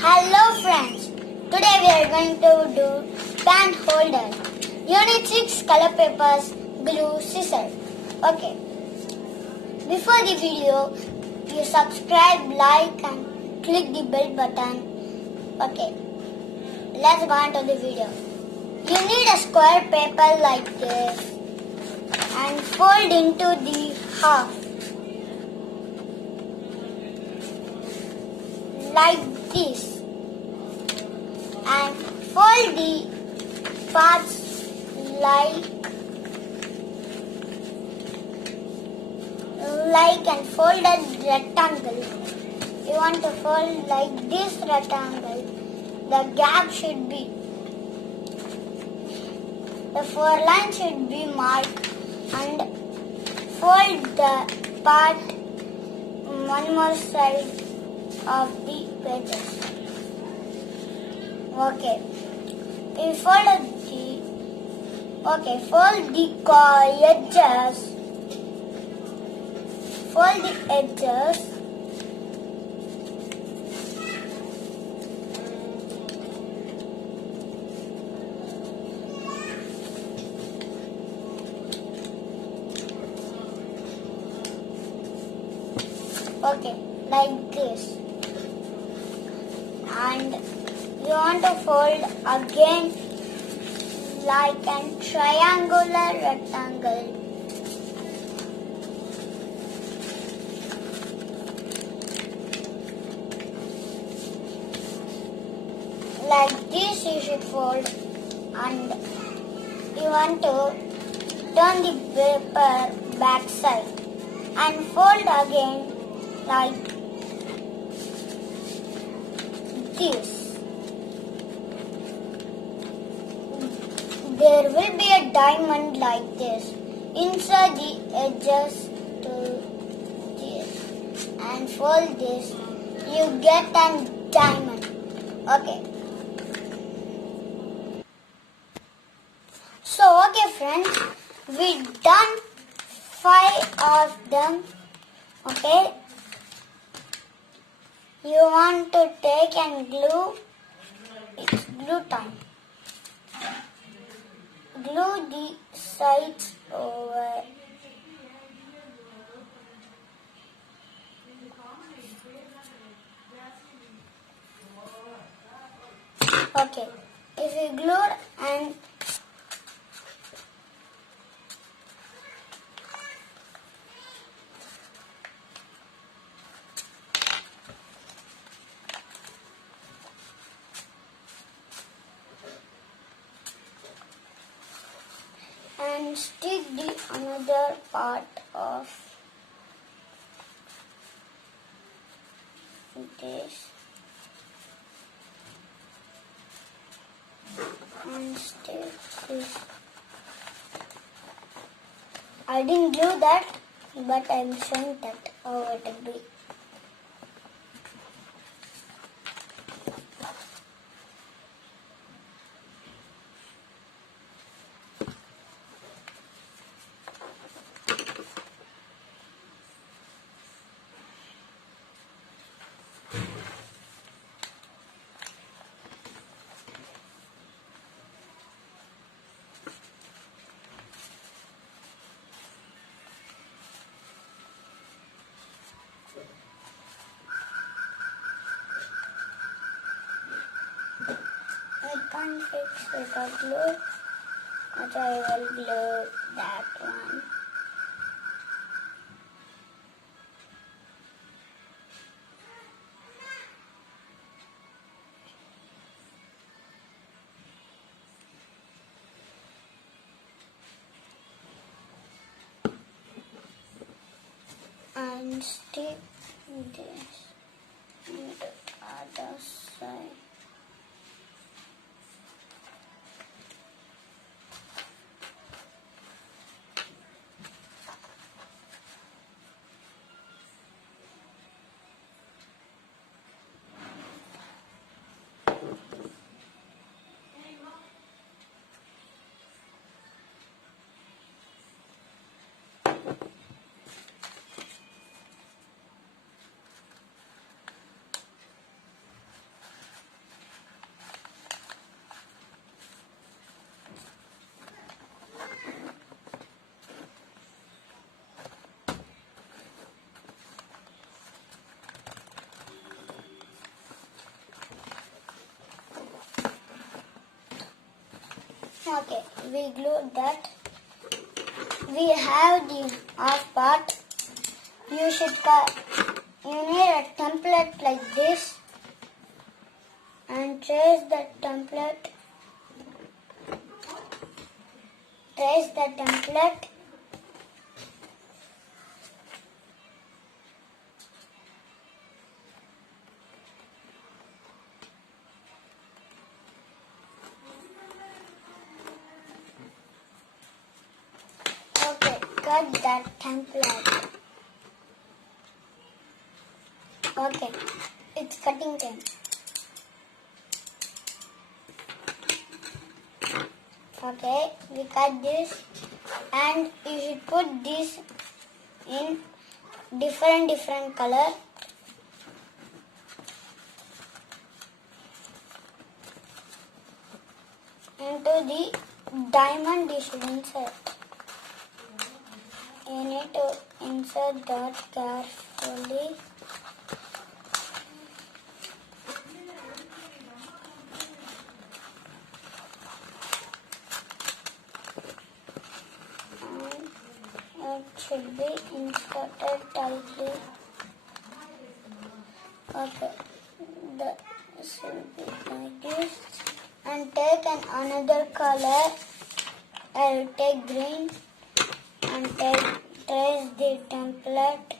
Hello friends, today we are going to do pen holder. Unit 6 color papers, glue, scissors. Okay, before the video, you subscribe, like and click the bell button. Okay, let's go on to the video. You need a square paper like this and fold into the half like this. And fold the parts like and fold a rectangle. You want to fold like this rectangle. The gap should be, the four lines should be marked, and fold the part one more side of the pages. Okay, we fold the edges. Fold the edges. Okay, like this. And you want to fold again like a triangular rectangle. Like this you should fold, and you want to turn the paper back side and fold again like this. There will be a diamond like this. Insert the edges to this and fold this. You get a diamond. Okay. So okay friends, we done 5 of them. Okay. You want to take and glue. It's glue time. Glue the sides over. Okay, if you glue and stick the another part of this and stick this. I didn't glue that, but I'm showing that how it will be. I can't fix without glue, so I will glue that one. And stick this on the other side. Okay, we glued that. We have the half part. You need a template like this and trace the template. Trace the template. Okay, cut that template. Okay, it's cutting time. Okay, we cut this and you should put this in different color. Into the diamond you should insert. You need to insert that carefully. And it should be inserted tightly. Okay, that should be like this. And take another color. I will take green and trace the template.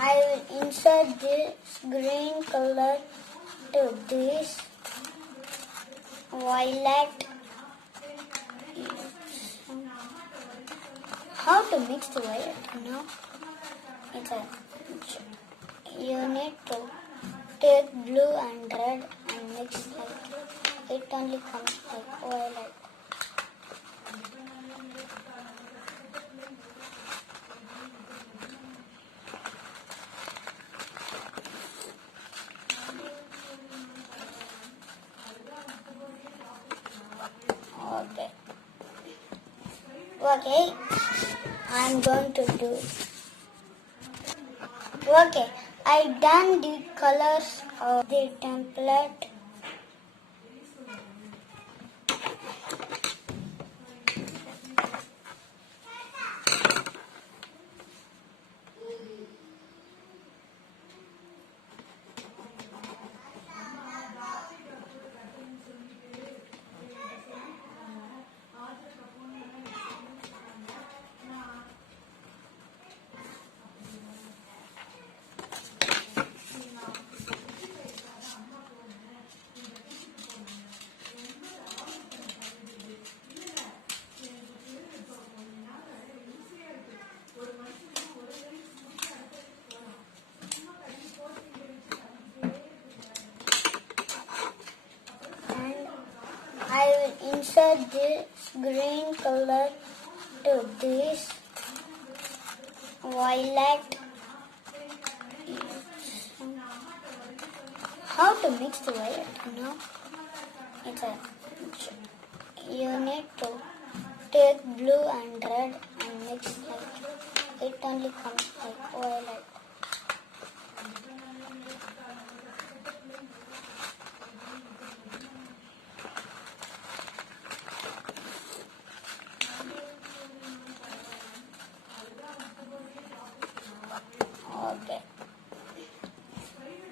I will insert this green color to this violet. How to mix the violet? No, you need to take blue and red and mix like it only comes like violet. Okay, I'm going to do. Okay, I done the colors of the template. I will insert this green color to this violet. How to mix the violet? No, you need to take blue and red and mix like it only comes like violet.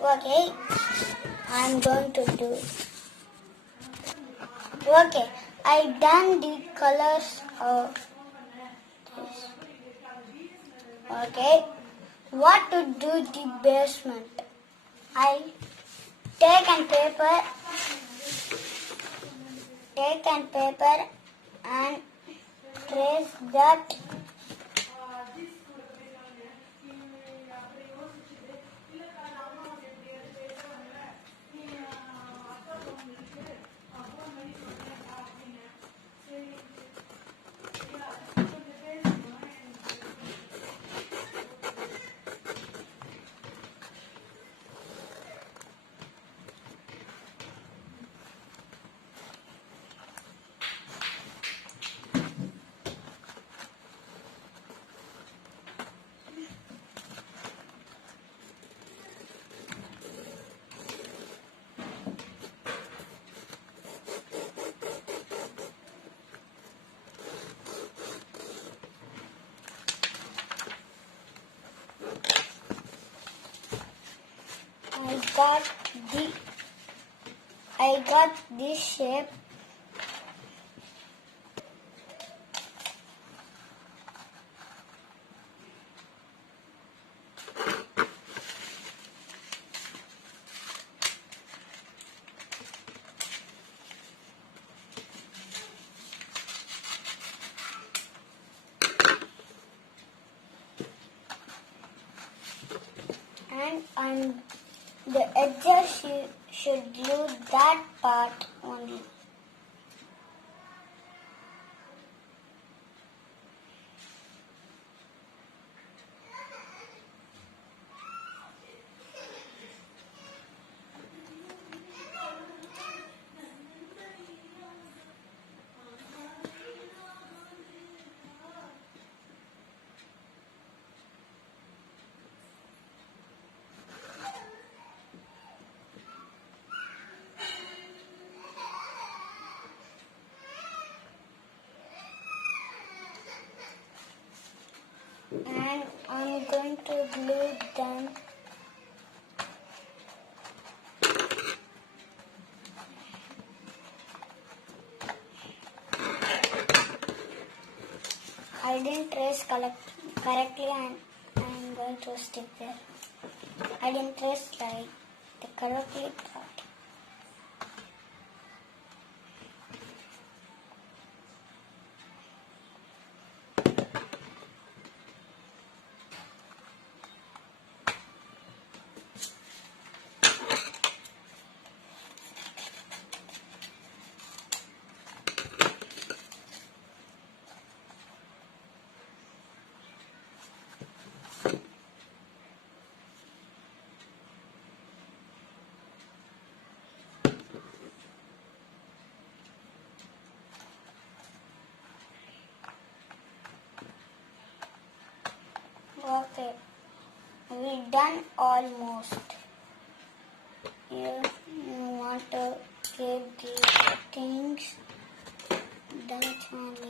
Okay, I'm going to do. Okay, I done the colors of this. Okay, what to do the basement? I take a paper take an paper and trace that I got this shape. And on the edges should glue that part only. And I'm going to glue them. I didn't trace correctly and I'm going to stick there. I didn't trace right the correctly part. Okay, we done almost. You want to keep these things, that's only.